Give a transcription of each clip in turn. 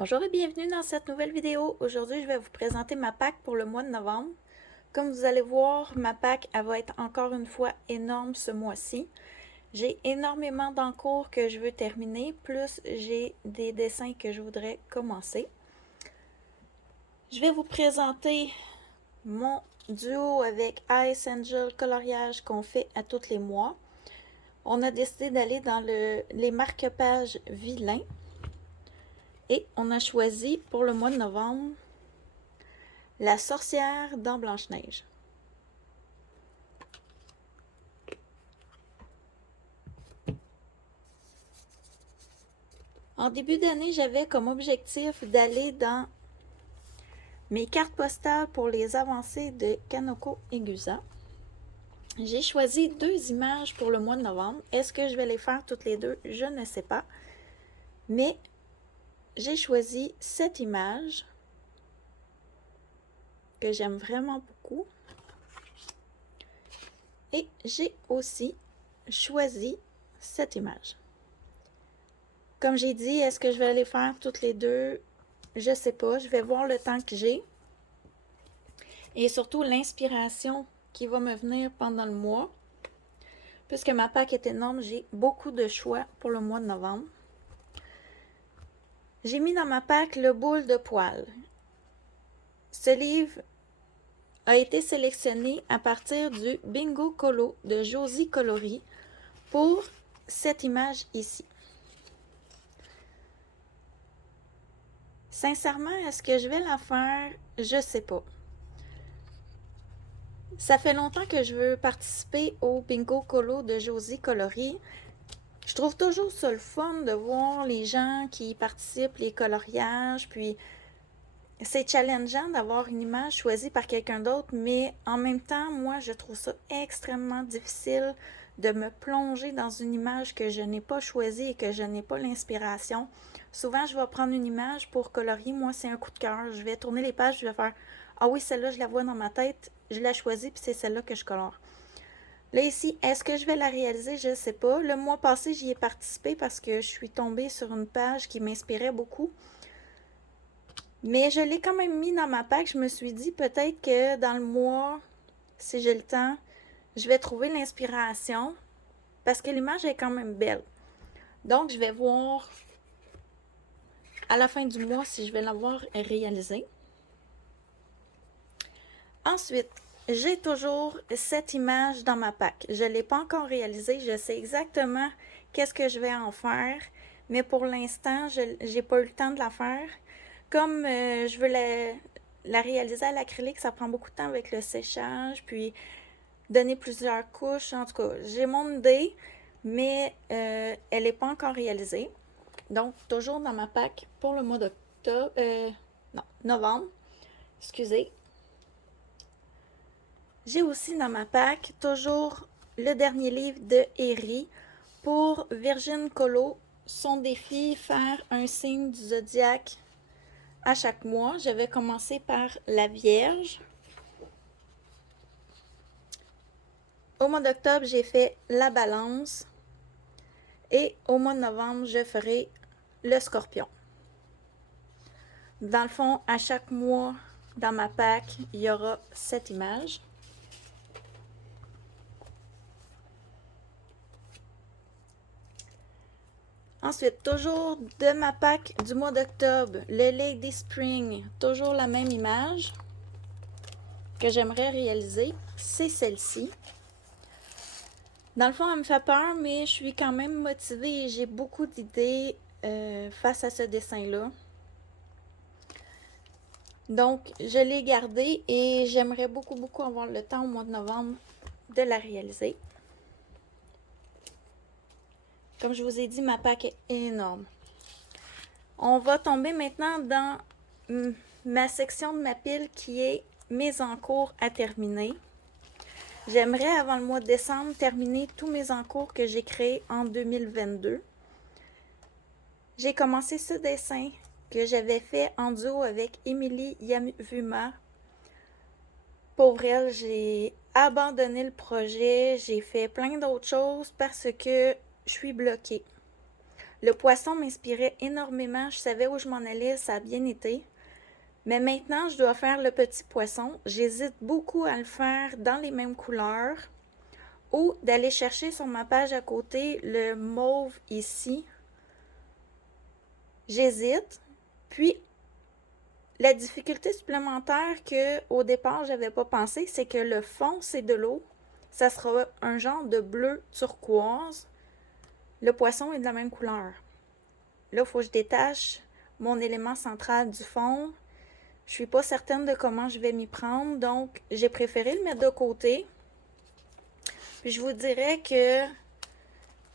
Bonjour et bienvenue dans cette nouvelle vidéo. Aujourd'hui, je vais vous présenter ma pack pour le mois de novembre. Comme vous allez voir, ma pack elle va être encore une fois énorme ce mois-ci. J'ai énormément d'encours que je veux terminer, plus j'ai des dessins que je voudrais commencer. Je vais vous présenter mon duo avec Ice Angel coloriage qu'on fait à tous les mois. On a décidé d'aller dans les marque-pages vilains. Et on a choisi pour le mois de novembre La sorcière dans Blanche-Neige. En début d'année, j'avais comme objectif d'aller dans mes cartes postales pour les avancées de Kanoko Egusa. J'ai choisi 2 images pour le mois de novembre. Est-ce que je vais les faire toutes les deux? Je ne sais pas. Mais j'ai choisi cette image que j'aime vraiment beaucoup. Et j'ai aussi choisi cette image. Comme j'ai dit, est-ce que je vais les faire toutes les deux? Je sais pas. Je vais voir le temps que j'ai. Et surtout l'inspiration qui va me venir pendant le mois. Puisque ma pack est énorme, j'ai beaucoup de choix pour le mois de novembre. J'ai mis dans ma pack le boule de poil. Ce livre a été sélectionné à partir du Bingo Colo de Josie Coloris pour cette image ici. Sincèrement, est-ce que je vais la faire? Je sais pas. Ça fait longtemps que je veux participer au Bingo Colo de Josie Coloris. Je trouve toujours ça le fun de voir les gens qui participent, les coloriages, puis c'est challengeant d'avoir une image choisie par quelqu'un d'autre, mais en même temps, moi, je trouve ça extrêmement difficile de me plonger dans une image que je n'ai pas choisie et que je n'ai pas l'inspiration. Souvent, je vais prendre une image pour colorier. Moi, c'est un coup de cœur. Je vais tourner les pages, je vais faire « Ah oui, celle-là, je la vois dans ma tête. Je l'ai choisie, puis c'est celle-là que je colore. » Là, ici, est-ce que je vais la réaliser? Je ne sais pas. Le mois passé, j'y ai participé parce que je suis tombée sur une page qui m'inspirait beaucoup. Mais je l'ai quand même mis dans ma pack. Je me suis dit peut-être que dans le mois, si j'ai le temps, je vais trouver l'inspiration parce que l'image est quand même belle. Donc, je vais voir à la fin du mois si je vais l'avoir réalisée. Ensuite, j'ai toujours cette image dans ma pack. Je ne l'ai pas encore réalisée. Je sais exactement qu'est-ce que je vais en faire. Mais pour l'instant, je n'ai pas eu le temps de la faire. Comme je veux la réaliser à l'acrylique, ça prend beaucoup de temps avec le séchage. Puis donner plusieurs couches. En tout cas, j'ai mon idée, mais elle n'est pas encore réalisée. Donc, toujours dans ma pack pour le mois d'octobre. Non, novembre. Excusez. J'ai aussi dans ma pack toujours le dernier livre de Eri pour Virgin Colo, son défi faire un signe du zodiaque à chaque mois. Je vais commencer par la Vierge. Au mois d'octobre, j'ai fait la Balance. Et au mois de novembre, je ferai le Scorpion. Dans le fond, à chaque mois, dans ma pack, il y aura cette image. Ensuite, toujours de ma pack du mois d'octobre, le Lady Spring, toujours la même image que j'aimerais réaliser, c'est celle-ci. Dans le fond, elle me fait peur, mais je suis quand même motivée et j'ai beaucoup d'idées face à ce dessin-là. Donc, je l'ai gardée et j'aimerais beaucoup avoir le temps au mois de novembre de la réaliser. Comme je vous ai dit, ma pack est énorme. On va tomber maintenant dans ma section de ma pile qui est mes encours à terminer. J'aimerais, avant le mois de décembre, terminer tous mes encours que j'ai créés en 2022. J'ai commencé ce dessin que j'avais fait en duo avec Émilie Yamvuma. Pour elle, j'ai abandonné le projet, j'ai fait plein d'autres choses parce que je suis bloquée. Le poisson m'inspirait énormément, je savais où je m'en allais, ça a bien été. Mais maintenant, je dois faire le petit poisson. J'hésite beaucoup à le faire dans les mêmes couleurs ou d'aller chercher sur ma page à côté le mauve ici. J'hésite. Puis, la difficulté supplémentaire que au départ, j'avais pas pensé, c'est que le fond, c'est de l'eau. Ça sera un genre de bleu turquoise. Le poisson est de la même couleur. Là, il faut que je détache mon élément central du fond. Je suis pas certaine de comment je vais m'y prendre, donc j'ai préféré le mettre de côté. Puis je vous dirais que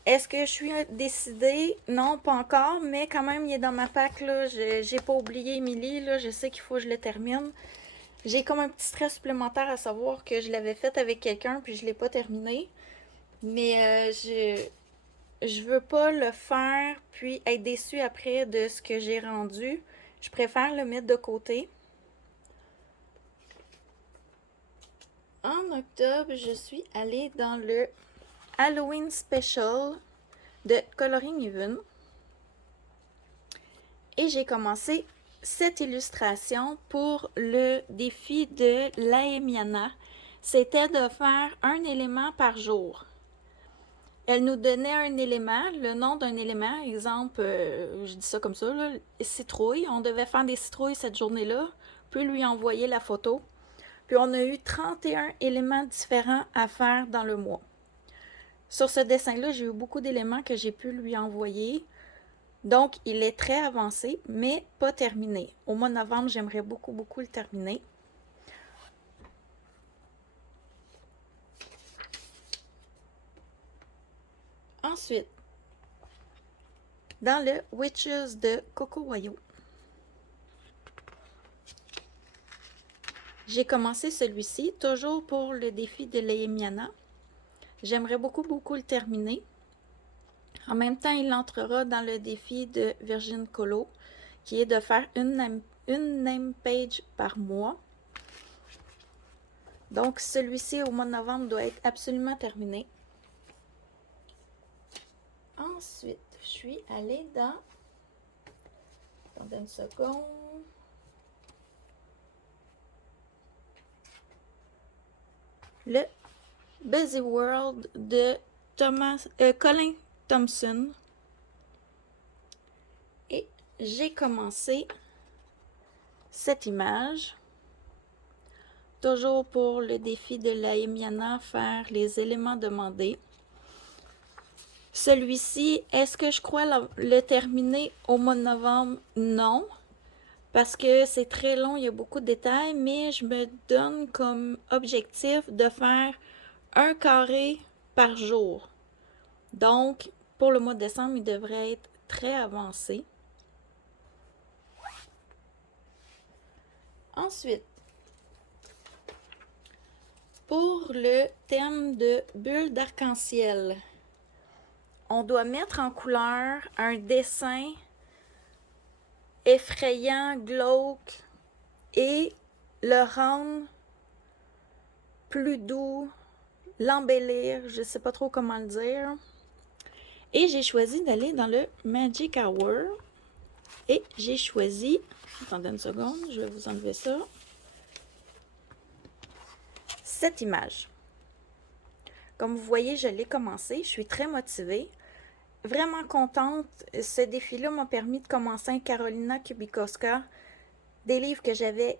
est-ce que je suis décidée? Non, pas encore, mais quand même, il est dans ma pack, là. J'ai pas oublié Émilie, là. Je sais qu'il faut que je le termine. J'ai comme un petit stress supplémentaire à savoir que je l'avais fait avec quelqu'un, puis je l'ai pas terminé. Mais je veux pas le faire, puis être déçue après de ce que j'ai rendu. Je préfère le mettre de côté. En octobre, je suis allée dans le Halloween Special de Coloring Even. Et j'ai commencé cette illustration pour le défi de Laemiana. C'était de faire un élément par jour. Elle nous donnait un élément, le nom d'un élément, exemple, je dis ça comme ça, là, citrouille. On devait faire des citrouilles cette journée-là, puis lui envoyer la photo. Puis on a eu 31 éléments différents à faire dans le mois. Sur ce dessin-là, j'ai eu beaucoup d'éléments que j'ai pu lui envoyer. Donc, il est très avancé, mais pas terminé. Au mois de novembre, j'aimerais beaucoup, beaucoup le terminer. Ensuite, dans le Witches de Coco Wayo, j'ai commencé celui-ci, toujours pour le défi de Laemiana. J'aimerais beaucoup, beaucoup le terminer. En même temps, il entrera dans le défi de Virgin Colo, qui est de faire une name page par mois. Donc, celui-ci, au mois de novembre, doit être absolument terminé. Ensuite, je suis allée dans... Attendez une seconde. Le Busy World de Colin Thompson. Et j'ai commencé cette image. Toujours pour le défi de Laemiana, faire les éléments demandés. Celui-ci, est-ce que je crois le terminer au mois de novembre? Non, parce que c'est très long, il y a beaucoup de détails, mais je me donne comme objectif de faire un carré par jour. Donc, pour le mois de décembre, il devrait être très avancé. Ensuite, pour le thème de bulles d'arc-en-ciel, on doit mettre en couleur un dessin effrayant, glauque, et le rendre plus doux, l'embellir, je ne sais pas trop comment le dire. Et j'ai choisi d'aller dans le Magic Hour. Et j'ai choisi, attendez une seconde, je vais vous enlever ça, cette image. Comme vous voyez, je l'ai commencé, je suis très motivée. Vraiment contente, ce défi-là m'a permis de commencer un Karolina Kubikowska, des livres que j'avais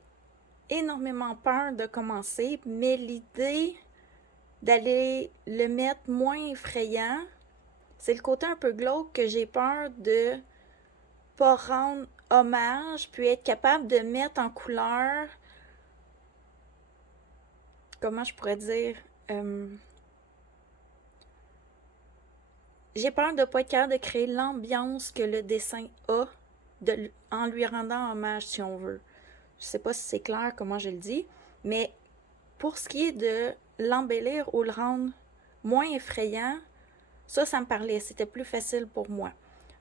énormément peur de commencer, mais l'idée d'aller le mettre moins effrayant, c'est le côté un peu glauque que j'ai peur de pas rendre hommage, puis être capable de mettre en couleur, comment je pourrais dire, j'ai peur de ne pas être capable de créer l'ambiance que le dessin a en lui rendant hommage, si on veut. Je sais pas si c'est clair comment je le dis, mais pour ce qui est de l'embellir ou le rendre moins effrayant, ça me parlait, c'était plus facile pour moi.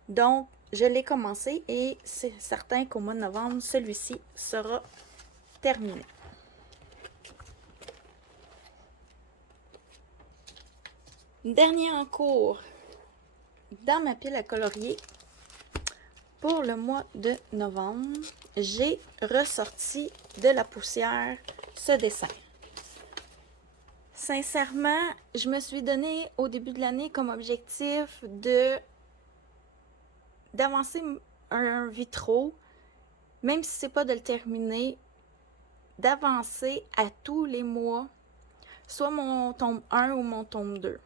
Donc, je l'ai commencé et c'est certain qu'au mois de novembre, celui-ci sera terminé. Dernier en cours dans ma pile à colorier, pour le mois de novembre, j'ai ressorti de la poussière ce dessin. Sincèrement, je me suis donné au début de l'année comme objectif d'avancer un vitro, même si c'est pas de le terminer, d'avancer à tous les mois, soit mon tome 1 ou mon tome 2.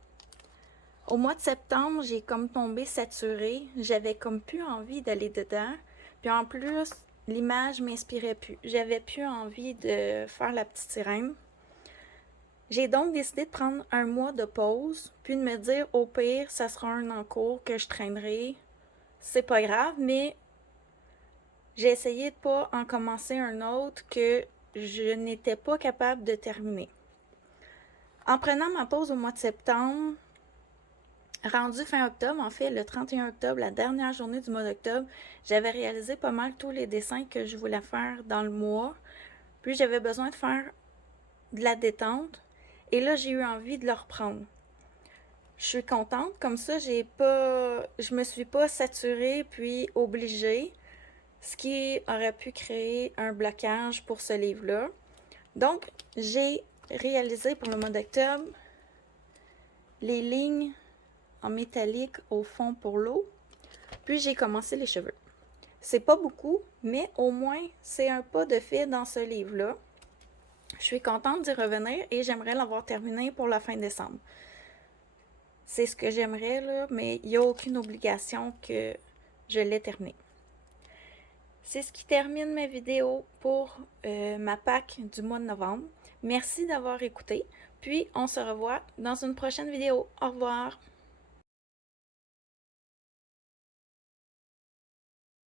Au mois de septembre, j'ai comme tombé saturée, j'avais comme plus envie d'aller dedans, puis en plus, l'image m'inspirait plus. J'avais plus envie de faire la petite sirène. J'ai donc décidé de prendre un mois de pause, puis de me dire au pire, ça sera un encours que je traînerai. C'est pas grave, mais j'ai essayé de pas en commencer un autre que je n'étais pas capable de terminer. En prenant ma pause au mois de septembre, rendu fin octobre, en fait le 31 octobre, la dernière journée du mois d'octobre, j'avais réalisé pas mal tous les dessins que je voulais faire dans le mois. Puis j'avais besoin de faire de la détente. Et là, j'ai eu envie de le reprendre. Je suis contente, comme ça, je me suis pas saturée puis obligée, ce qui aurait pu créer un blocage pour ce livre-là. Donc, j'ai réalisé pour le mois d'octobre les lignes en métallique au fond pour l'eau, puis j'ai commencé les cheveux. C'est pas beaucoup, mais au moins, c'est un pas de fait dans ce livre-là. Je suis contente d'y revenir et j'aimerais l'avoir terminé pour la fin décembre. C'est ce que j'aimerais, là, mais il n'y a aucune obligation que je l'ai terminé. C'est ce qui termine ma vidéo pour ma Pâques du mois de novembre. Merci d'avoir écouté, puis on se revoit dans une prochaine vidéo. Au revoir!